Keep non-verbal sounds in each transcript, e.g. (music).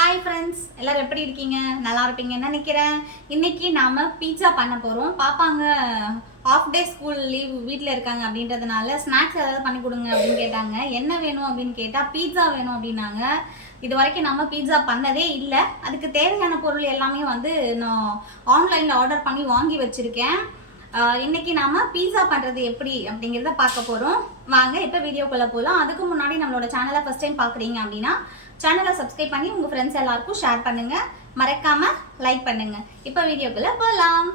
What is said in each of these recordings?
Hi friends எல்லாரும் எப்படி இருக்கீங்க? நல்லா இருப்பீங்கன்னு நினைக்கிறேன். இன்னைக்கு நாம பீட்சா பண்ண போறோம். பாப்பாங்க ஆஃப் டே ஸ்கூல் லீவ் வீட்டில் இருக்காங்க அப்படின்றதுனால ஸ்நாக்ஸ் ஏதாவது பண்ணி கொடுங்க அப்படின்னு கேட்டாங்க. என்ன வேணும் அப்படின்னு கேட்டால் பீட்சா வேணும் அப்படின்னாங்க. இது வரைக்கும் நம்ம பீட்சா பண்ணதே இல்லை. அதுக்கு தேவையான பொருள் எல்லாமே வந்து நான் ஆன்லைனில் ஆர்டர் பண்ணி வாங்கி வச்சுருக்கேன். இன்னைக்கு நாம பீட்சா பண்றது எப்படி அப்படிங்கிறத பார்க்க போறோம். வாங்க இப்போ வீடியோக்குள்ள போகலாம் அதுக்கு முன்னாடி நம்மளோட சேனலை ஃபர்ஸ்ட் டைம் பார்க்குறீங்க அப்படின்னா சேனலை சப்ஸ்கிரைப் பண்ணி உங்க ஃப்ரெண்ட்ஸ் எல்லாருக்கும் ஷேர் பண்ணுங்க. மறக்காம லைக் பண்ணுங்க. இப்போ வீடியோக்குள்ள போகலாம்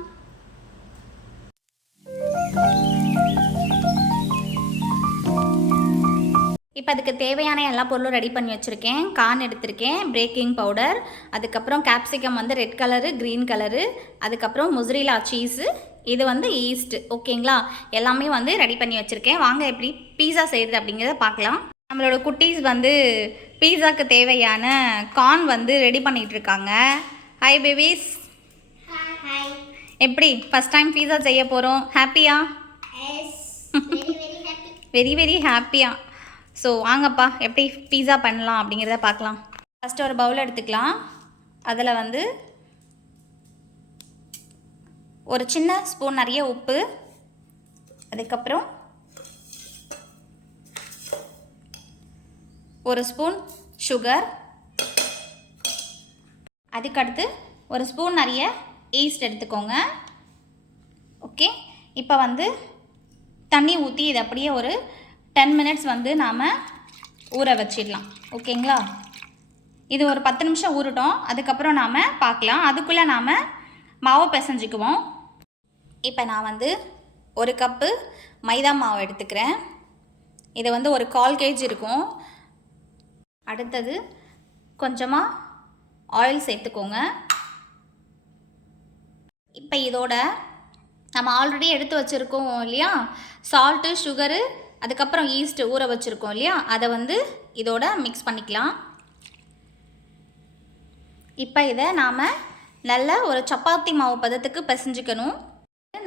இப்போ அதுக்கு தேவையான எல்லா பொருளும் ரெடி பண்ணி வச்சுருக்கேன். கார்ன் எடுத்திருக்கேன். பிரேக்கிங் பவுடர் அதுக்கப்புறம் கேப்சிகம் வந்து ரெட் கலரு க்ரீன் கலரு அதுக்கப்புறம் முஸ்ரிலா சீஸு இது வந்து ஈஸ்ட் ஓகேங்களா எல்லாமே வந்து ரெடி பண்ணி வச்சுருக்கேன். வாங்க எப்படி பீஸா செய்கிறது அப்படிங்கிறத பார்க்கலாம். நம்மளோட குட்டீஸ் வந்து பீஸாக்கு தேவையான கார்ன் வந்து ரெடி பண்ணிகிட்டு இருக்காங்க. Hi babies. எப்படி? ஃபஸ்ட் டைம் பீஸா செய்ய போகிறோம் ஹாப்பியா. வெரி வெரி ஹாப்பியா ஸோ வாங்கப்பா எப்படி பீஸா பண்ணலாம் அப்படிங்கிறத பார்க்கலாம். ஃபஸ்ட்டு ஒரு பவுல் எடுத்துக்கலாம். அதில் வந்து ஒரு சின்ன ஸ்பூன் நிறைய உப்பு அதுக்கப்புறம் ஒரு ஸ்பூன் சுகர் அதுக்கடுத்து ஒரு ஸ்பூன் நிறைய ஈஸ்ட் எடுத்துக்கோங்க. ஓகே இப்போ வந்து தண்ணி ஊற்றி இது அப்படியே ஒரு டென் மினிட்ஸ் வந்து நாம் ஊற வச்சிடலாம். ஓகேங்களா இது ஒரு பத்து நிமிஷம் ஊறட்டும். அதுக்கப்புறம் நாம் பார்க்கலாம் அதுக்குள்ளே நாம் மாவு பிசைஞ்சிக்குவோம். இப்போ நான் வந்து ஒரு கப்பு மைதா மாவு எடுத்துக்கிறேன். இது வந்து ஒரு கால் கேஜ் இருக்கும். அடுத்தது கொஞ்சமாக ஆயில் சேர்த்துக்கோங்க. இப்போ இதோட நம்ம ஆல்ரெடி எடுத்து வச்சுருக்கோம் இல்லையா? சால்ட்டு சுகரு அதுக்கப்புறம் ஈஸ்ட்டு ஊற வச்சுருக்கோம் இல்லையா? அதை வந்து இதோட மிக்ஸ் பண்ணிக்கலாம். இப்போ இதை நாம் நல்ல ஒரு சப்பாத்தி மாவு பதத்துக்கு பிசைஞ்சுக்கணும்.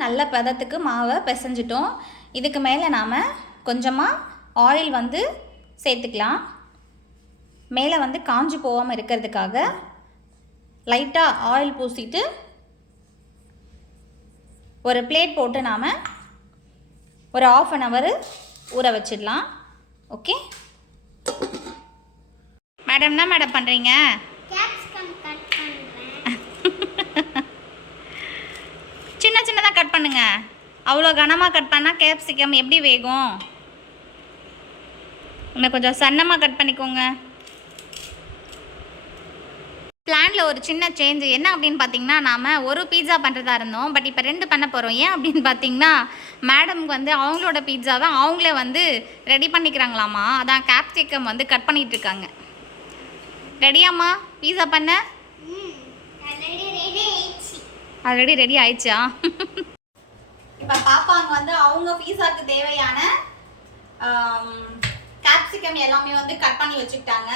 நல்ல பதத்துக்கு மாவை பிசைஞ்சிட்டோம். இதுக்கு மேலே நாம் கொஞ்சமாக ஆயில் வந்து சேர்த்துக்கலாம். மேலே வந்து காஞ்சு போகாமல் இருக்கிறதுக்காக லைட்டாக ஆயில் பூசிட்டு ஒரு பிளேட் போட்டு நாம் ஒரு ஆஃப் அன் ஹவர் ஊற வச்சிடலாம். ஓகே மேடம் என்ன மேடம் பண்ணுறீங்க சின்ன சின்னதாக கட் பண்ணுங்க. அவ்வளோ கனமாக கட் பண்ணால் கேப்சிகம் எப்படி வேகும்? இன்னும் கொஞ்சம் சன்னமாக கட் பண்ணிக்கோங்க. பிளானில் ஒரு சின்ன சேஞ்ச் என்ன அப்படின்னு பார்த்தீங்கன்னா நாம் ஒரு பீட்சா பண்ணுறதா இருந்தோம். பட் இப்போ ரெண்டு பண்ண போகிறோம் ஏன் அப்படின்னு பார்த்தீங்கன்னா மேடம்க்கு வந்து அவங்களோட பீட்சாவை அவங்களே வந்து ரெடி பண்ணிக்கிறாங்களாமா? அதான் கேப்சிகம் வந்து கட் பண்ணிட்டு இருக்காங்க. ரெடியாம்மா பீட்சா பண்ண. ஆல்ரெடி ரெடி ஆயிடுச்சா? இப்போ பாப்பாங்க வந்து அவங்க பீஸாக்கு தேவையான கேப்சிகம் எல்லாமே வந்து கட் பண்ணி வச்சுக்கிட்டாங்க.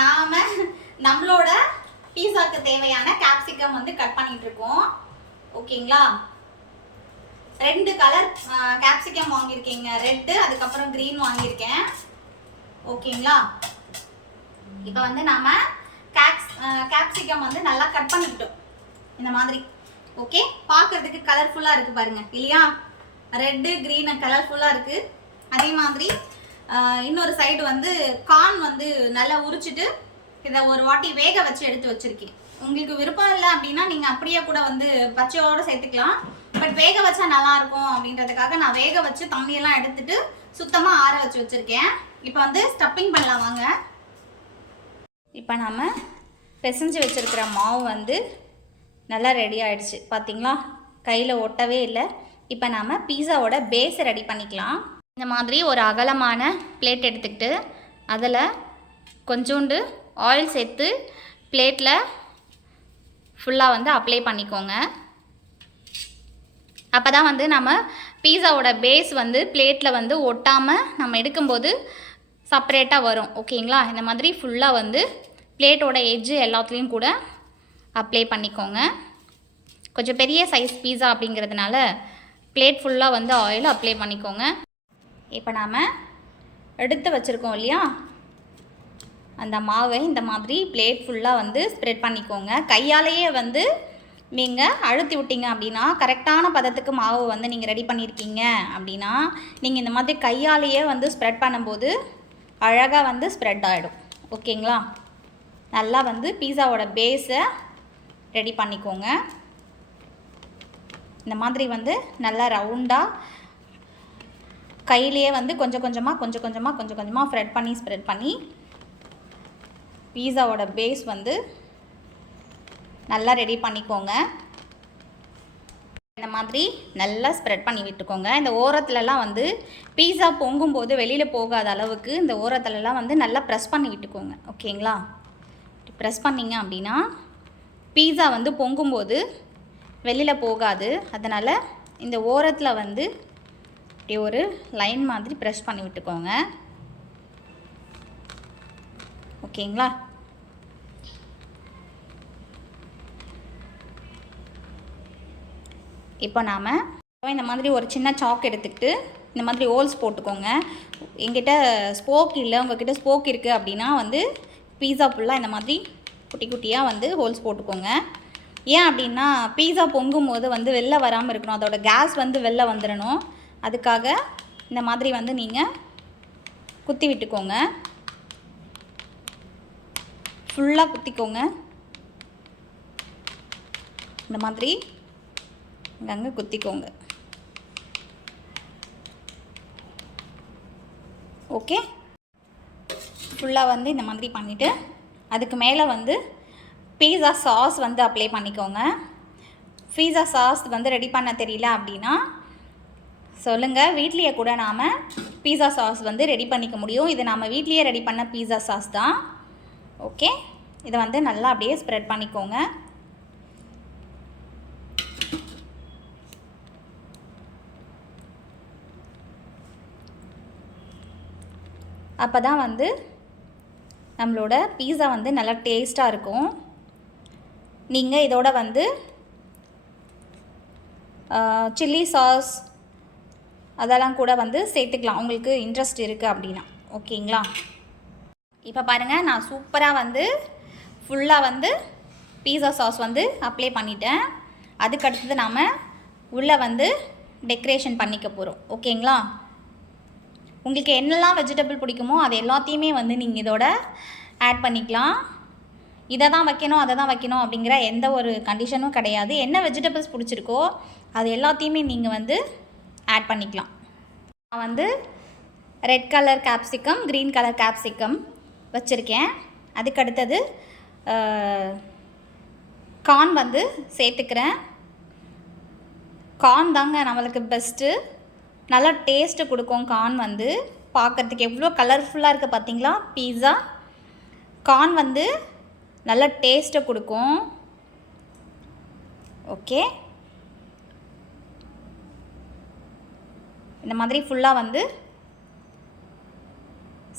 நாம நம்மளோட பீஸாக்கு தேவையான கேப்சிகம் வந்து கட் பண்ணிட்டு இருக்கோம். ஓகேங்களா? ரெண்டு கலர் கேப்சிகம் வாங்கியிருக்கீங்க. ரெட்டு அதுக்கப்புறம் க்ரீன் வாங்கியிருக்கேன். ஓகேங்களா? இப்போ வந்து நாம கேப்ஸ் கேப்சிகம் வந்து நல்லா கட் பண்ணிக்கிட்டோம். இந்த மாதிரி. ஓகே பார்க்கறதுக்கு கலர்ஃபுல்லாக இருக்குது பாருங்க. இல்லையா? ரெட்டு க்ரீனு கலர்ஃபுல்லாக இருக்குது அதே மாதிரி இன்னொரு சைடு வந்து கார்ன் வந்து நல்லா உரிச்சிட்டு இதை ஒரு வாட்டி வேக வச்சு எடுத்து வச்சுருக்கேன். உங்களுக்கு விருப்பம் இல்லை அப்படின்னா நீங்கள் அப்படியே கூட வந்து பச்சையோடு சேர்த்துக்கலாம். பட் வேக வச்சா நல்லாயிருக்கும் அப்படின்றதுக்காக நான் வேக வச்சு தண்ணியெல்லாம் எடுத்துட்டு சுத்தமாக ஆற வச்சு வச்சுருக்கேன். இப்போ வந்து ஸ்டப்பிங் பண்ணலாம் வாங்க. இப்போ நாம் பிசைஞ்சு வச்சுருக்கிற மாவு வந்து நல்லா ரெடி ஆகிடுச்சு பார்த்தீங்களா கையில் ஒட்டவே இல்லை. இப்போ நாம் பீஸாவோட பேஸை ரெடி பண்ணிக்கலாம். இந்த மாதிரி ஒரு அகலமான பிளேட் எடுத்துக்கிட்டு அதில் கொஞ்சோண்டு ஆயில் சேர்த்து பிளேட்டில் ஃபுல்லாக வந்து அப்ளை பண்ணிக்கோங்க. அப்போ தான் வந்து நம்ம பீஸாவோட பேஸ் வந்து பிளேட்டில் வந்து ஒட்டாமல் நம்ம எடுக்கும்போது செப்பரேட்டாக வரும். ஓகேங்களா இந்த மாதிரி ஃபுல்லாக வந்து பிளேட்டோட எஜ்ஜு எல்லாத்துலேயும் கூட அப்ளை பண்ணிக்கோங்க. கொஞ்சம் பெரிய சைஸ் பீஸா அப்படிங்கிறதுனால பிளேட் ஃபுல்லாக வந்து ஆயில் அப்ளை பண்ணிக்கோங்க. இப்போ நாம் எடுத்து வச்சுருக்கோம் இல்லையா? அந்த மாவை இந்த மாதிரி பிளேட் ஃபுல்லாக வந்து ஸ்ப்ரெட் பண்ணிக்கோங்க. கையாலேயே வந்து நீங்கள் அழுத்தி விட்டீங்க அப்படின்னா கரெக்டான பதத்துக்கு மாவு வந்து நீங்கள் ரெடி பண்ணியிருக்கீங்க அப்படின்னா நீங்கள் இந்த மாதிரி கையாலேயே வந்து ஸ்ப்ரெட் பண்ணும்போது அழகாக வந்து ஸ்ப்ரெட் ஆகிடும் ஓகேங்களா நல்லா வந்து பீஸாவோட பேஸை ரெடி பண்ணிக்கோங்க. இந்த மாதிரி வந்து நல்லா ரவுண்டாக கையிலேயே வந்து கொஞ்சம் கொஞ்சமாக கொஞ்சம் கொஞ்சமாக கொஞ்சம் கொஞ்சமாக ஸ்ப்ரெட் பண்ணி ஸ்ப்ரெட் பண்ணி பீஸாவோட பேஸ் வந்து நல்லா ரெடி பண்ணிக்கோங்க. இந்த மாதிரி நல்லா ஸ்ப்ரெட் பண்ணி விட்டுக்கோங்க. இந்த ஓரத்துலலாம் வந்து பீஸா பொங்கும்போது வெளியில் போகாத அளவுக்கு இந்த ஓரத்துலலாம் வந்து நல்லா ப்ரெஸ் பண்ணி விட்டுக்கோங்க. ஓகேங்களா? ப்ரெஸ் பண்ணிங்க அப்படின்னா பீஸா வந்து பொங்கும்போது வெளியில் போகாது. அதனால் இந்த ஓரத்தில் வந்து இப்படி ஒரு லைன் மாதிரி ப்ரெஷ் பண்ணி விட்டுக்கோங்க. ஓகேங்களா? இப்போ நாம் இந்த மாதிரி ஒரு சின்ன சாக் எடுத்துக்கிட்டு இந்த மாதிரி ஹோல்ஸ் போட்டுக்கோங்க. எங்கிட்ட ஸ்போக் இல்லை உங்ககிட்ட ஸ்போக் இருக்குது அப்படின்னா வந்து பீஸா ஃபுல்லாக இந்த மாதிரி குட்டி குட்டியாக வந்து ஹோல்ஸ் போட்டுக்கோங்க. ஏன் அப்படின்னா பீஸா பொங்கும் போது வந்து வெளில வராமல் இருக்கணும். அதோட கேஸ் வந்து வெளில வந்துடணும் அதுக்காக இந்த மாதிரி வந்து நீங்கள் குத்தி விட்டுக்கோங்க. ஃபுல்லாக குத்திக்கோங்க. இந்த மாதிரி அங்கங்கே குத்திக்கோங்க. ஓகே ஃபுல்லாக வந்து இந்த மாதிரி பண்ணிவிட்டு அதுக்கு மேலே வந்து பீஸா சாஸ் வந்து அப்ளை பண்ணிக்கோங்க. பீஸா சாஸ் வந்து ரெடி பண்ண தெரியல அப்படின்னா சொல்லுங்கள் வீட்லேயே கூட நாம் பீஸா சாஸ் வந்து ரெடி பண்ணிக்க முடியும். இது நாம் வீட்லேயே ரெடி பண்ண பீஸா சாஸ் தான். ஓகே இதை வந்து நல்லா அப்படியே ஸ்ப்ரெட் பண்ணிக்கோங்க. அப்போ தான் வந்து நம்மளோட பீஸா வந்து நல்லா டேஸ்ட்டாக இருக்கும். நீங்கள் இதோட வந்து சில்லி சாஸ் அதெல்லாம் கூட வந்து சேர்த்துக்கலாம். உங்களுக்கு இன்ட்ரெஸ்ட் இருக்குது அப்படின்னா. ஓகேங்களா? இப்போ பாருங்கள் நான் சூப்பராக வந்து ஃபுல்லாக வந்து பீஸா சாஸ் வந்து அப்ளை பண்ணிட்டேன். அதுக்கடுத்தது நாம் உள்ளே வந்து டெக்கரேஷன் பண்ணிக்க போகிறோம் ஓகேங்களா? உங்களுக்கு என்னெல்லாம் வெஜிடபிள் பிடிக்குமோ அது எல்லாத்தையுமே வந்து நீங்கள் இதோட ஆட் பண்ணிக்கலாம். இதை தான் வைக்கணும் அதை தான் வைக்கணும் அப்படிங்கிற எந்த ஒரு கண்டிஷனும் கிடையாது. என்ன வெஜிடபிள்ஸ் பிடிச்சிருக்கோ அது எல்லாத்தையுமே நீங்கள் வந்து ஆட் பண்ணிக்கலாம். நான் வந்து red colour capsicum green colour capsicum வச்சுருக்கேன். அதுக்கு அடுத்தது கார்ன் வந்து சேர்த்துக்கிறேன். கார்ன் தாங்க நம்மளுக்கு பெஸ்ட்டு நல்லா டேஸ்ட்டு கொடுக்கும் கார்ன் வந்து. பார்க்குறதுக்கு எவ்வளோ கலர்ஃபுல்லாக இருக்குது பார்த்தீங்களா? பீஸா கார்ன் வந்து நல்ல டேஸ்ட்டை கொடுக்கும். ஓகே இந்த மாதிரி ஃபுல்லாக வந்து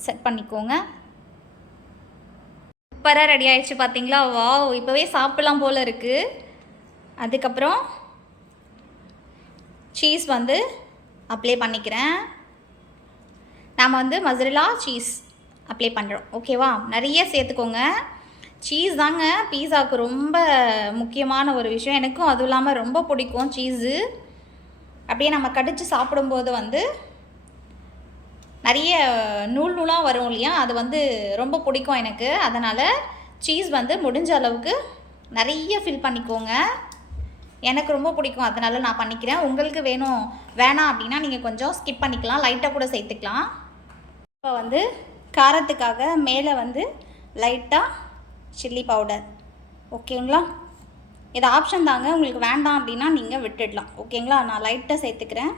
செட் பண்ணிக்கோங்க. சூப்பராக ரெடி ஆகிடுச்சு பார்த்தீங்களா? வாவ் இப்போவே சாப்பிட்லாம் போல் இருக்குது அதுக்கப்புறம் சீஸ் வந்து அப்ளை பண்ணிக்கிறேன். நாம் வந்து மதுரலா சீஸ் அப்ளை பண்ணுறோம் ஓகேவா நிறைய சேர்த்துக்கோங்க. சீஸ் தாங்க பீஸாவுக்கு ரொம்ப முக்கியமான ஒரு விஷயம். எனக்கும் அதுவும் இல்லாமல் ரொம்ப பிடிக்கும் சீஸு அப்படியே நம்ம கடித்து சாப்பிடும்போது வந்து நிறைய நூல் நூலாக வரும் இல்லையா? அது வந்து ரொம்ப பிடிக்கும் எனக்கு. அதனால் சீஸ் வந்து முடிஞ்ச அளவுக்கு நிறைய ஃபில் பண்ணிக்கோங்க. எனக்கு ரொம்ப பிடிக்கும். அதனால் நான் பண்ணிக்கிறேன். உங்களுக்கு வேணும் வேணாம் அப்படின்னா நீங்கள் கொஞ்சம் ஸ்கிப் பண்ணிக்கலாம். லைட்டாக கூட சேர்த்துக்கலாம். இப்போ வந்து காரத்துக்காக மேலே வந்து லைட்டாக சில்லி பவுடர் ஓகேங்களா இது ஆப்ஷன் தாங்க. உங்களுக்கு வேண்டாம் அப்படின்னா நீங்கள் விட்டுடலாம். ஓகேங்களா நான் லைட்டாக சேர்த்துக்கிறேன்.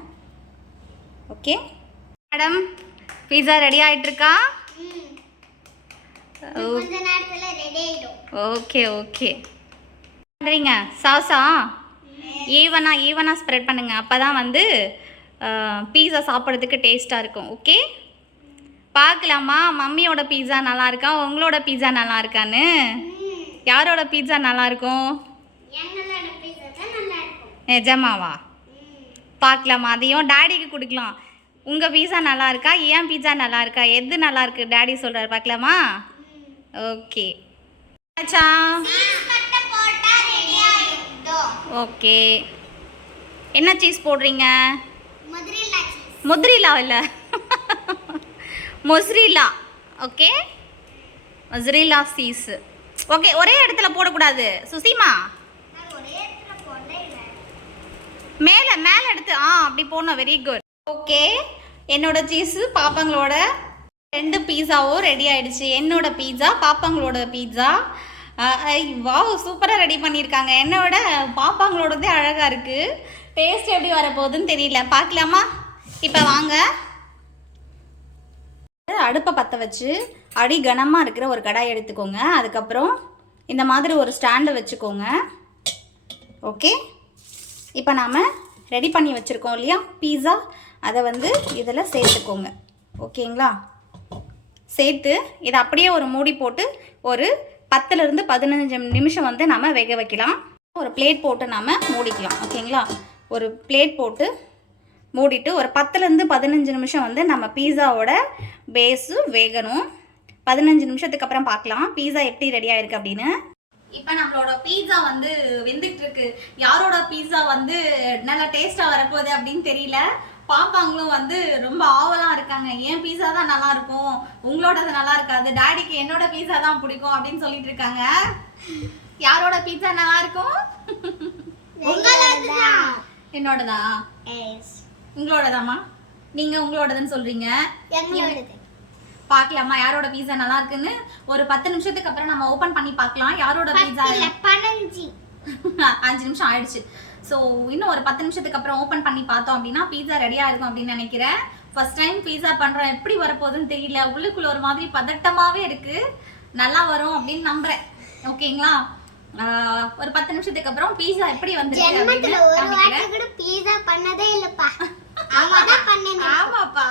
ஓகே மேடம் பீஸா ரெடி ஆகிட்டுருக்கா கொஞ்ச நேரத்துல ரெடி ஆயிடும். ஓகே ஓகே பண்ணுறீங்க சாஸா ஈவனாக ஈவனாக ஸ்ப்ரெட் பண்ணுங்கள் அப்போ தான் வந்து பீஸா சாப்பிட்றதுக்கு டேஸ்ட்டாக இருக்கும். ஓகே பார்க்கலாமா? மம்மியோட பீஸா நல்லா இருக்கா? உங்களோட பீஸா நல்லா இருக்கான்னு? யாரோட பீஸா நல்லா இருக்கும்? நிஜமாவா? பார்க்கலாமா? அதையும் டாடிக்கு கொடுக்கலாம். உங்கள் பீஸா நல்லா இருக்கா? ஏன் பீஸா நல்லா இருக்கா? எது நல்லா இருக்கு? டாடி சொல்கிறார் பார்க்கலாமா? ஓகே ஆச்சா சீஸ் மட்டும் போட்டா ரெடி ஆயிடும் ஓகே. என்ன சீஸ் போடுறீங்க? முத்ரிலா இல்லை. Mozzarella okay. Mozzarella cheese okay ஒரே இடத்துல போடக்கூடாது. சுசிமா? மேலே மேலே எடுத்து ஆ அப்படி போடணும். Very good okay. என்னோட சீஸு பாப்பாங்களோட ரெண்டு பீஸாவும் ரெடி ஆயிடுச்சு. என்னோட பீஸா பாப்பாங்களோட பீஸா வாவ் சூப்பராக ரெடி பண்ணியிருக்காங்க. என்னோட பாப்பாங்களோடதே அழகாக இருக்குது டேஸ்ட் எப்படி வரப்போகுதுன்னு தெரியல. பார்க்கலாமா? இப்போ வாங்க. அடுப்பை பற்ற வச்சு அடி கனமாக இருக்கிற ஒரு கடாய் எடுத்துக்கோங்க. அதுக்கப்புறம் இந்த மாதிரி ஒரு ஸ்டாண்டை வச்சுக்கோங்க. ஓகே இப்போ நாம் ரெடி பண்ணி வச்சுருக்கோம் இல்லையா? பீஸா அதை வந்து இதில் சேர்த்துக்கோங்க. ஓகேங்களா சேர்த்து இதை அப்படியே ஒரு மூடி போட்டு ஒரு பத்துலேருந்து பதினஞ்சு நிமிஷம் வந்து நம்ம வேக வைக்கலாம். ஒரு பிளேட் போட்டு நாம் மூடிக்கலாம். ஓகேங்களா? ஒரு பிளேட் போட்டு மூடிட்டு ஒரு பத்துலேருந்து பதினஞ்சு நிமிஷம் வந்து நம்ம பீஸாவோட பேஸு வேகணும். பதினஞ்சு நிமிஷத்துக்கு அப்புறம் பார்க்கலாம். பீஸா எப்படி ரெடி ஆயிருக்கு அப்படின்னு. இப்போ நம்மளோட பீஸா வந்து வெந்துட்டு இருக்கு. யாரோட பீஸா வந்து நல்லா டேஸ்டா வரப்போகுது அப்படின்னு தெரியல. பாப்பாங்களும் வந்து ரொம்ப ஆவலா இருக்காங்க. ஏன் பீஸா தான் நல்லா இருக்கும் உங்களோடது நல்லா இருக்காது டாடிக்கு என்னோட பீஸா தான் பிடிக்கும் அப்படின்னு சொல்லிட்டு இருக்காங்க. யாரோட பீஸா நல்லா இருக்கும் என்னோடதா? எஸ் உங்களோடதாம்மா? நீங்க உங்களோடதுன்னு சொல்றீங்க. பார்க்கலாமா யாரோட பீஸா நல்லா இருக்குன்னு ஒரு பத்து நிமிஷத்துக்கு அப்புறம் நம்ம ஓபன் பண்ணி பார்க்கலாம் யாரோட பீஸா பதினஞ்சு (laughs) அஞ்சு நிமிஷம் ஆயிடுச்சு. ஸோ இன்னும் ஒரு பத்து நிமிஷத்துக்கு அப்புறம் ஓப்பன் பண்ணி பார்த்தோம் அப்படின்னா பீஸா ரெடியாக இருக்கும் அப்படின்னு நினைக்கிறேன். ஃபர்ஸ்ட் டைம் பீஸா பண்ணுறோம் எப்படி வரப்போகுதுன்னு தெரியல. உள்ளுக்குள்ள ஒரு மாதிரி பதட்டமாகவே இருக்கு. நல்லா வரும் அப்படின்னு நம்புறேன். ஓகேங்களா? ஒரு பத்து நிமிஷத்துக்கு அப்புறம் பீஸா எப்படி வந்திருக்கு பீஸா பண்ணதே இல்லப்பா. ஆமாப்பா.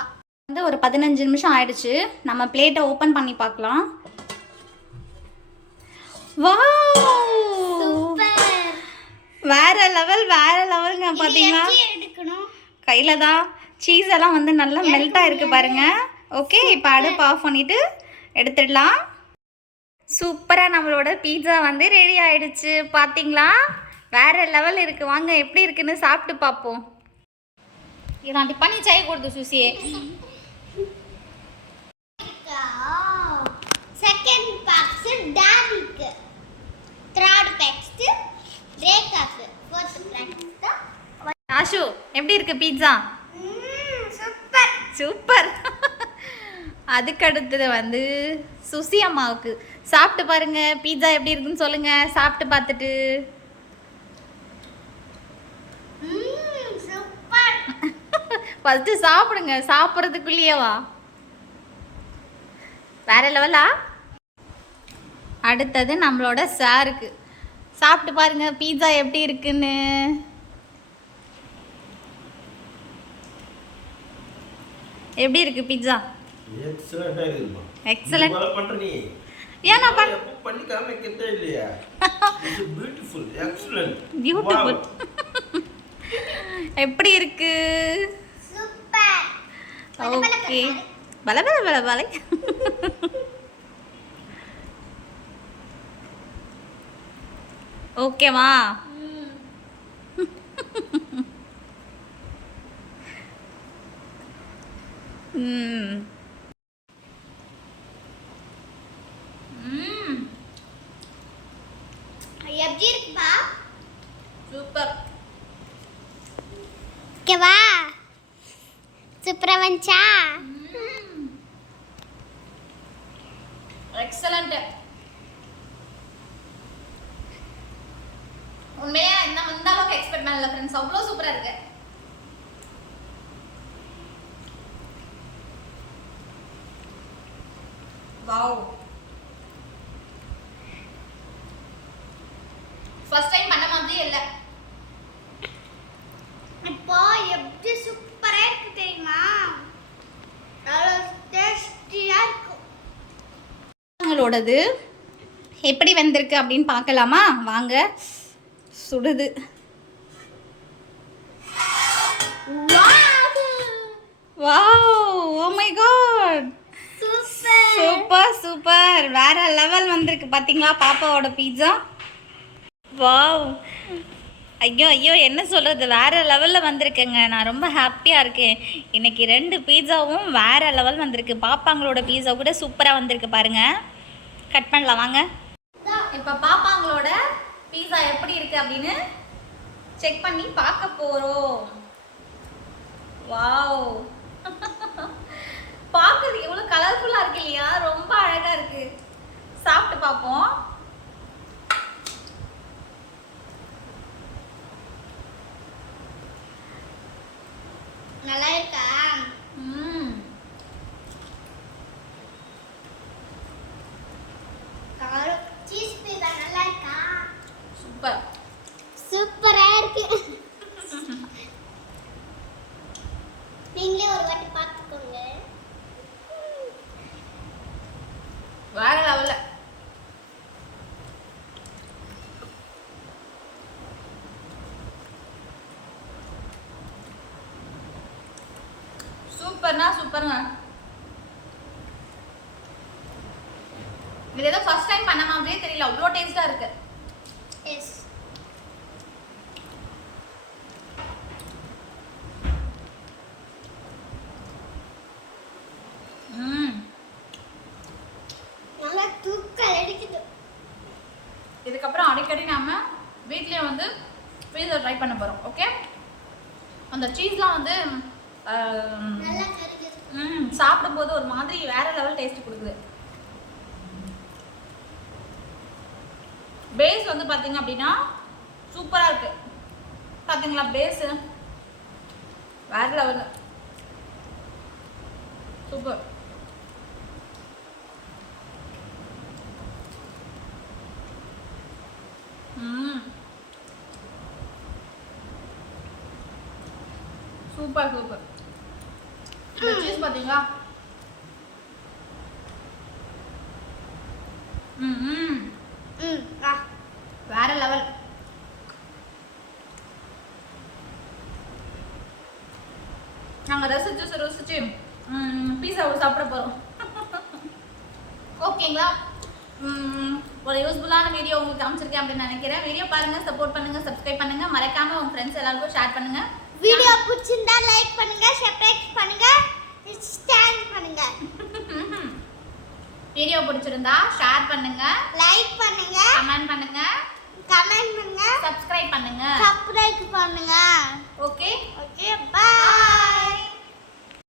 வந்து ஒரு பதினஞ்சு நிமிஷம் ஆயிடுச்சு. நம்ம பிளேட்டை ஓப்பன் பண்ணி பார்க்கலாம். வாவ் பாத்தீங்களா எடுக்கணும்? கையில தான் சீஸ் எல்லாம் வந்து நல்லா மெல்ட் ஆயிருக்கு பாருங்க. ஓகே இப்போ அடுப்பு ஆஃப் பண்ணிட்டு எடுத்துடலாம். சூப்பரா நம்மளோட பீட்சா வந்து ரெடி ஆயிடுச்சு. பாத்தீங்களா? வேற லெவல் இருக்கு. வாங்க எப்படி இருக்குன்னு சாப்பிட்டு பார்ப்போம். இதாண்டி பண்ணி செய்யக்கூடாது சுசியே செகண்ட் பாக்ஸ் டாடிக்கு தேர்ட் பாக்ஸ் பிரேக்காக்கு ஃபோர்த் பாக்ஸ் ஆஷு எப்படி இருக்கு பீட்சா சூப்பர் சூப்பர் அதுக்கு அடுத்தது வந்து சுசி அம்மாவுக்கு. சாப்பிட்டு பாருங்க பீட்சா எப்படி இருக்குன்னு சொல்லுங்க சாப்பிட்டு பார்த்துட்டு. ஃபஸ்ட்டு சாப்பிடுங்க சாப்பிட்றதுக்குள்ளேயேவா வேற லெவலா அடுத்தது நம்மளோட சாருக்கு சாப்பிட்டு பாருங்க பீட்சா எப்படி இருக்குன்னு. எப்படி இருக்கு பீட்சா இருக்குமா பண்ற நீ. ஏன் நான் பண்ண எப்போ பண்ணி காமிக்கிறதே இல்லையா? இது பியூட்டிஃபுல் எக்ஸலண்ட் பியூட்டிஃபுல் எப்படி இருக்கு? சூப்பர் ஓகே பல பல பல பலை ஓகேவா ம் ம் எப்படி இருக்குப்பா சூப்பர். ஓகேவா? சூப்பரா வந்துச்சா எக்ஸலண்ட் உண்மையா இந்த இந்த அளவுக்கு எக்ஸ்பெக்ட் பண்ணல ஃப்ரெண்ட்ஸ் அவ்வளோ சூப்பரா இருக்கு வாவ் ஃபர்ஸ்ட் டைம் பண்ண மாதிரியே இல்லை. இப்போ எப்படி சூப்பரா இருக்கு தெரியுமா? அவ்வளோ டேஸ்டியா இருக்கும் உங்களோடது எப்படி வந்திருக்கு அப்படின்னு பார்க்கலாமா? வாங்க சுடுது. Wow oh my god super super super super வேற லெவல் வந்திருக்கு பாத்தீங்களா பாப்பாவோட பீட்சா வாவ். ஐயோ ஐயோ என்ன சொல்கிறது வேறு லெவலில் வந்திருக்குங்க. நான் ரொம்ப ஹாப்பியாக இருக்கேன். இன்றைக்கி ரெண்டு பீட்சாவும் வேறு லெவல் வந்திருக்கு. பாப்பாங்களோட பீட்சா கூட சூப்பராக வந்திருக்கு பாருங்கள் கட் பண்ணலாம் வாங்க. இப்போ பாப்பாங்களோட பீட்சா எப்படி இருக்குது அப்படின்னு செக் பண்ணி பார்க்க போகிறோம் வாவ். (laughs) பார்க்கறதுக்கு எவ்வளோ கலர்ஃபுல்லாக இருக்கு இல்லையா? ரொம்ப அழகாக இருக்குது சாப்பிட்டு பார்ப்போம். நல்லா இருக்கா ம் காரம் சீஸ் பீஸா நல்லா இருக்கா சூப்பர் சூப்பரா இருக்கு நீங்களே ஒரு வாட்டி பார்த்துக்கோங்க வேற லெவல்ல பாருங்க இது ஏதோ ஃபர்ஸ்ட் டைம் பண்ண மாதிரியே தெரியல. அவ்வளோ டேஸ்டா இருக்கு. எஸ் ம் நல்லா தூக்கல் அடிக்குது இதுக்கப்புறம் அடிக்கடி நாம வீட்லயே வந்து பீஸா ட்ரை பண்ண போறோம் ஓகே அந்த சீஸ்லாம் வந்து ஆம், நல்லா கருகுது ம் சாப்பிடும்போது ஒரு மாதிரி வேற லெவல் டேஸ்ட் கொடுக்குது பாத்தீங்க அப்படின்னா சூப்பரா இருக்கு. பாத்தீங்களா பேஸ் வேற level super. Super super. Cheese பாத்தீங்களா? ம் ம் ம் ஆ வேற லெவல் நாங்க ரசிச்சு ருசிச்சு பீஸாவை சாப்பிட போறோம். ஓகேங்களா? ஒரு யூஸ்ஃபுல்லான வீடியோ உங்களுக்கு காமிச்சிருக்கேன் அப்படின்னு நினைக்கிறேன். வீடியோ பாருங்க சப்போர்ட் பண்ணுங்க சப்ஸ்கிரைப் பண்ணுங்க. மறக்காம உங்க ஃப்ரெண்ட்ஸ் எல்லாருக்கும் ஷேர் பண்ணுங்க. வீடியோ பிடிச்சிருந்தா லைக் பண்ணுங்க சப்ஸ்கிரைப் பண்ணுங்க ஷேர் பண்ணுங்க. (laughs) வீடியோ பிடிச்சிருந்தா ஷேர் பண்ணுங்க. லைக் பண்ணுங்க. கமெண்ட் பண்ணுங்க. கமெண்ட் பண்ணுங்க. சப்ஸ்கிரைப் பண்ணுங்க. சப்ஸ்கிரைப் பண்ணுங்க. Okay okay bye